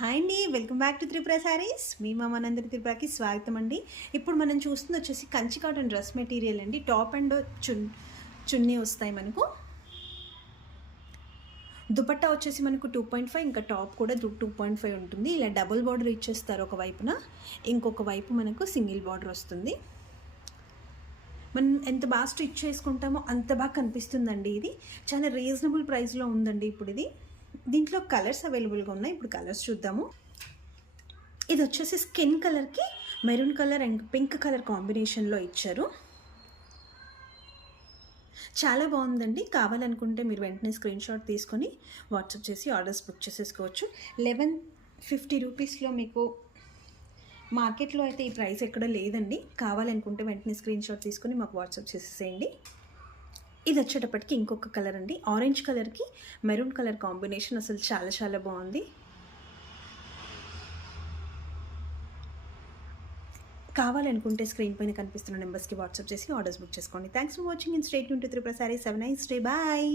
Hi అండి, welcome back to Tripura Sarees. మీ మామనందరి త్రిపురకి స్వాగతం అండి. ఇప్పుడు మనం చూస్తుంది వచ్చేసి కంచి కాటన్ డ్రెస్ మెటీరియల్ అండి. టాప్ అండ్ చున్నీ వస్తాయి మనకు. దుపట్టా వచ్చేసి మనకు 2.5, ఇంకా టాప్ కూడా 2.5 ఉంటుంది. ఇలా డబుల్ బార్డర్ ఇచ్చేస్తారు ఒక వైపున, ఇంకొక వైపు మనకు సింగిల్ బార్డర్ వస్తుంది. మనం ఎంత బాగా స్టిచ్ చేసుకుంటామో అంత బాగా కనిపిస్తుందండి. ఇది చాలా రీజనబుల్ ప్రైస్లో ఉందండి. ఇప్పుడు ఇది దీంట్లో కలర్స్ అవైలబుల్గా ఉన్నాయి. ఇప్పుడు కలర్స్ చూద్దాము. ఇది వచ్చేసి స్కిన్ కలర్కి maroon colour and pink colour కాంబినేషన్లో ఇచ్చారు. చాలా బాగుందండి. కావాలనుకుంటే మీరు వెంటనే స్క్రీన్ షాట్ తీసుకొని వాట్సాప్ చేసి ఆర్డర్స్ బుక్ చేసేసుకోవచ్చు. 1150 రూపీస్లో మీకు మార్కెట్లో అయితే ఈ ప్రైస్ ఎక్కడ లేదండి. కావాలనుకుంటే వెంటనే స్క్రీన్ షాట్ తీసుకొని మాకు వాట్సాప్ చేసేసేయండి. ఇది వచ్చేటప్పటికి ఇంకొక కలర్ అండి. ఆరెంజ్ కలర్కి మెరూన్ కలర్ కాంబినేషన్ అసలు చాలా చాలా బాగుంది. కావాలనుకుంటే స్క్రీన్ పైన కనిపిస్తున్న నెంబర్స్కి వాట్సాప్ చేసి ఆర్డర్స్ బుక్ చేసుకోండి. Thanks for watching. In stay tuned to Tripura sarees. Have a nice day. Bye.